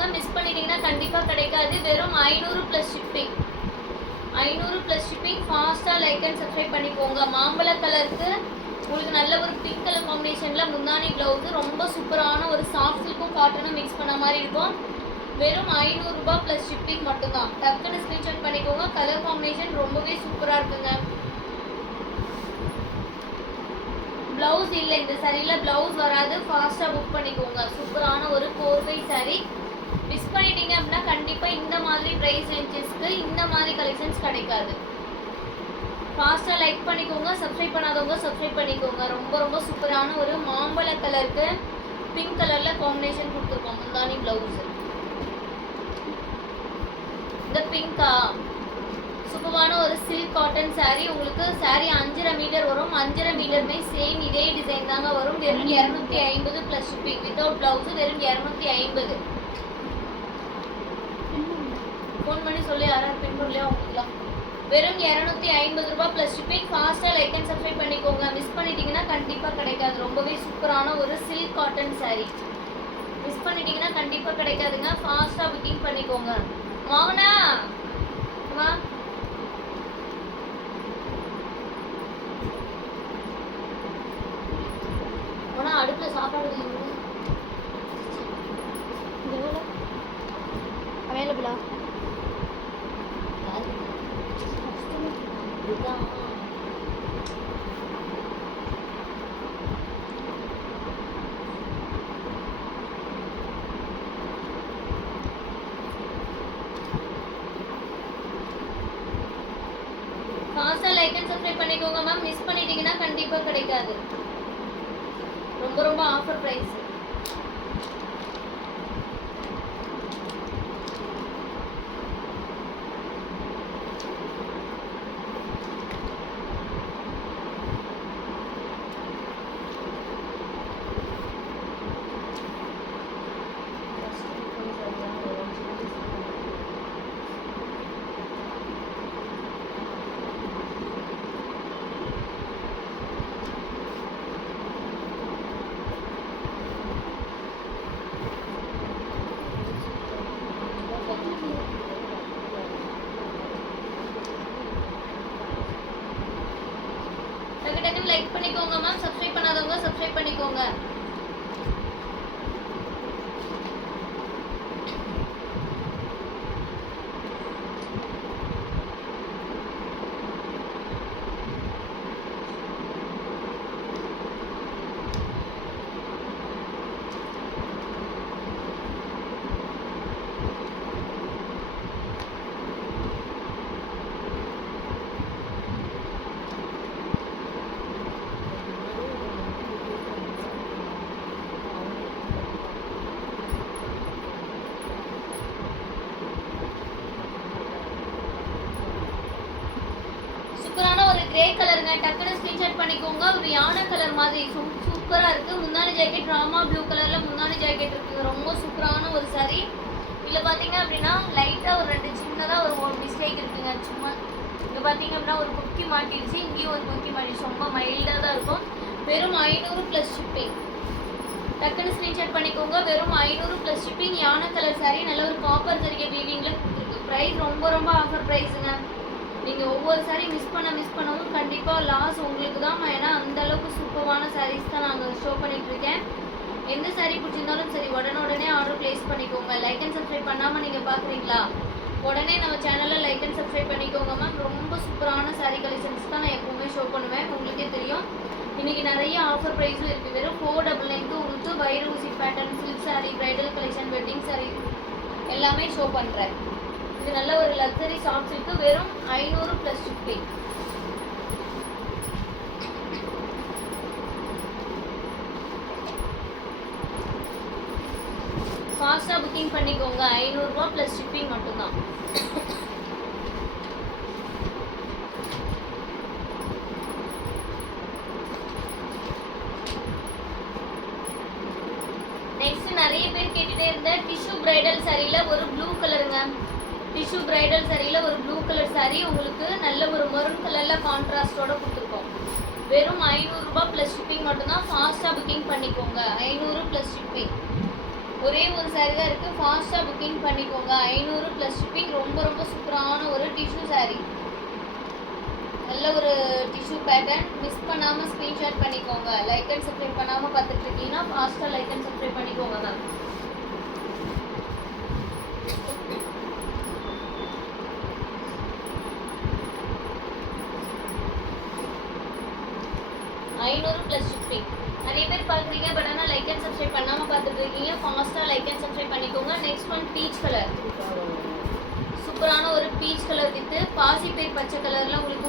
பண்ணிக்கோங்க மிஸ் பண்ணிட்டீங்கன்னா கண்டிப்பாக கிடைக்காது. வெறும் ஐநூறு ப்ளஸ் ஷிப்பிங் ஐநூறு ப்ளஸ் ஷிப்பிங் ஃபாஸ்ட்டாக லைக் அண்ட் சப்ஸ்கிரைப் பண்ணிக்கோங்க. மாம்பழ கலருக்கு உங்களுக்கு நல்ல ஒரு பிங்க் கலர் காம்பினேஷனில் முந்தானி ப்ளவுஸு ரொம்ப சூப்பரான ஒரு சாஃப்ட் சில்க்கும் காட்டனும் மிக்ஸ் பண்ண மாதிரி இருக்கும். வெறும் ஐநூறுரூபா ப்ளஸ் ஷிப்பிங் மட்டும்தான். டக்குன்னு ஸ்க்ரீன்ஷாட் பண்ணிக்கோங்க. கலர் காம்பினேஷன் ரொம்பவே சூப்பராக இருக்குங்க. ப்ளவுஸ் இல்லை இந்த சரியில் ப்ளவுஸ் வராது. ஃபாஸ்ட்டாக புக் பண்ணிக்கோங்க. சூப்பரான ஒரு கோர்வை சரி மிஸ் பண்ணிட்டீங்க அப்படின்னா கண்டிப்பாக இந்த மாதிரி ப்ரைஸ் ரேஞ்சஸ்க்கு இந்த மாதிரி கலெக்ஷன்ஸ் கிடைக்காது. ஃபாஸ்ட்டாக லைக் பண்ணிக்கோங்க சப்ஸ்கிரைப் பண்ணாதவங்க சப்ஸ்கிரைப் பண்ணிக்கோங்க. ரொம்ப ரொம்ப சூப்பரான ஒரு மாம்பழ கலருக்கு பிங்க் கலரில் காம்பினேஷன் கொடுத்துருக்கோம் முந்தானி ப்ளவுஸு இந்த பிங்கா சூப்பரான ஒரு சில்க் காட்டன் saree. உங்களுக்கு saree அஞ்சரை மீட்டர் வரும். அஞ்சரை மீட்டருமே சேம் இதே டிசைன் தாங்க வரும். வெறும் இரநூத்தி ஐம்பது. ப்ளஸ் ஷிப்பிங் வித்தவுட் ப்ளவுஸு வெறும் இரநூத்தி ஐம்பது. யாராவது வாங்கிக்கலாம் வெறும் இரநூத்தி ஐம்பது ரூபாய் ப்ளஸ் ஷிப்பிங் ஃபாஸ்ட்டாக லைக் அண்ட் சப்ஸ்கிரைப் பண்ணிக்கோங்க. மிஸ் பண்ணிட்டீங்கன்னா கண்டிப்பாக கிடைக்காது. ரொம்பவே சூப்பரான ஒரு சில்க் காட்டன் சாரீ மிஸ் பண்ணிட்டீங்கன்னா கண்டிப்பாக கிடைக்காதுங்க. ஃபாஸ்ட்டாக புக்கிங் பண்ணிக்கோங்க. மோகனா இதுதான். ஃபாஸ்ட்டாக லைக் அண்ட் சப்ஸ்கிரைப் பண்ணிக்கோங்க மேம் மிஸ் பண்ணிட்டீங்கன்னா கண்டிப்பாக கிடைக்காது ரொம்ப ரொம்ப ஆஃபர் ப்ரைஸ் டக்கு டக்குன்னு லைக் பண்ணிக்கோங்க மேம் சப்ஸ்கிரைப் பண்ணாதவங்க சப்ஸ்கிரைப் பண்ணிக்கோங்க. சூப்பரான ஒரு கிரே கலருங்க டக்குனு ஸ்கிரீன்ஷாட் பண்ணிக்கோங்க. ஒரு யானை கலர் மாதிரி. சூப்பராக இருக்குது முந்தானி ஜாக்கெட் ராமா ப்ளூ கலரில் முந்தானி ஜாக்கெட் இருக்குது. ரொம்ப சூப்பரான ஒரு சாரீ இதில் பார்த்தீங்க அப்படின்னா லைட்டாக ஒரு ரெண்டு சின்னதாக ஒரு மிஸ்டேக் இருக்குங்க. சும்மா இங்கே பார்த்தீங்க அப்படின்னா ஒரு குக்கி மாட்டிடுச்சு. இங்கேயும் ஒரு குக்கி மாட்டிடுச்சு. ரொம்ப மைல்டாக தான் இருக்கும். வெறும் ஐநூறு ப்ளஸ் ஷிப்பிங் டக்குன்னு ஸ்க்ரீன்ஷாட் பண்ணிக்கோங்க. வெறும் ஐநூறு ப்ளஸ் ஷிப்பிங் யானை கலர் saree. நல்ல ஒரு காப்பர் ஜரிகை வீவிங்கில் கொடுத்துருக்கு. ப்ரைஸ் ரொம்ப ரொம்ப ஆஃபர் ப்ரைஸுங்க நீங்கள் ஒவ்வொரு சாரீ மிஸ் பண்ண மிஸ் பண்ணவும் கண்டிப்பாக லாஸ் உங்களுக்கு தான் ஏன்னா அந்த அளவுக்கு சூப்பரான சாரீஸ் தான் நாங்கள் ஷோ பண்ணிட்டு இருக்கேன் எந்த saree பிடிச்சிருந்தாலும் சரி உடனே உடனே ஆர்டர் ப்ளேஸ் பண்ணிக்கோங்க. லைக் அண்ட் சப்ஸ்கிரைப் பண்ணாமல் நீங்கள் பார்க்குறீங்களா உடனே நம்ம சேனலில் லைக் அண்ட் சப்ஸ்கிரைப் பண்ணிக்கோங்க மேம் ரொம்ப சூப்பரான saree கலெக்ஷன்ஸ் தான் நான் எப்பவுமே ஷோ பண்ணுவேன். உங்களுக்கே தெரியும். இன்னைக்கு நிறைய ஆஃபர் ப்ரைஸும் இருக்குது வெறும் ஃபோர் டபுள் நைன்க்கு உங்களுக்கு வைர ஊசி pattern silk saree bridal collection wedding saree எல்லாமே ஷோ பண்ணுறேன் இது நல்ல ஒரு லக்ஸரி ஷாப்ஸ் இருக்கு. வெறும் ஐநூறு ப்ளஸ் ஃபிஃப்டி ஃபாஸ்ட்டாக புக்கிங் பண்ணிக்கோங்க. ஐநூறுரூவா ப்ளஸ் ஷிப்பிங் மட்டும்தான். நெக்ஸ்ட் நிறைய பேர் கேட்டுகிட்டே இருந்த டிஷ்யூ பிரைடல் சரியில் ஒரு ப்ளூ கலருங்க டிஷ்யூ பிரைடல் சாரியில ஒரு ப்ளூ கலர் saree உங்களுக்கு நல்ல ஒரு மரூன் கலரில் கான்ட்ராஸ்டோட கொடுத்துருக்கோம். வெறும் ஐநூறுரூபா ப்ளஸ் ஷிப்பிங் மட்டும்தான் ஃபாஸ்ட்டாக புக்கிங் பண்ணிக்கோங்க. ஐநூறு ப்ளஸ் ஷிப்பிங் ஒரே ஒரு saree தான் இருக்குது ஃபாஸ்ட்டாக புக்கிங் பண்ணிக்கோங்க. ஐநூறு ப்ளஸ் ஷிப்பிங் ரொம்ப ரொம்ப சூப்பரான ஒரு டிஷ்யூ saree. நல்ல ஒரு டிஷ்யூ பேட்டர்ன் மிஸ் பண்ணாமல் ஸ்க்ரீன்ஷாட் பண்ணிக்கோங்க. லைக் அண்ட் சப்ஸ்கிரைப் பண்ணாமல் பார்த்துட்டு இருக்கீங்கன்னா ஃபாஸ்ட்டாக லைக் அண்ட் சப்ஸ்கிரைப் பண்ணிக்கோங்க மேம் ஐநூறு ப்ளஸ் ஷிப்பிங் நிறைய பேர் பார்க்குறீங்க பட் ஆனால் லைக் அண்ட் சப்ஸ்கிரைப் பண்ணாமல் பார்த்துட்டு இருக்கீங்க ஃபாஸ்ட்டாக லைக் அண்ட் சப்ஸ்கிரைப் பண்ணிக்கோங்க. நெக்ஸ்ட் ஒன் பீச் கலர் சூப்பரான ஒரு பீச் கலர் வித்து பாசி பேர் பச்சை கலரில் உங்களுக்கு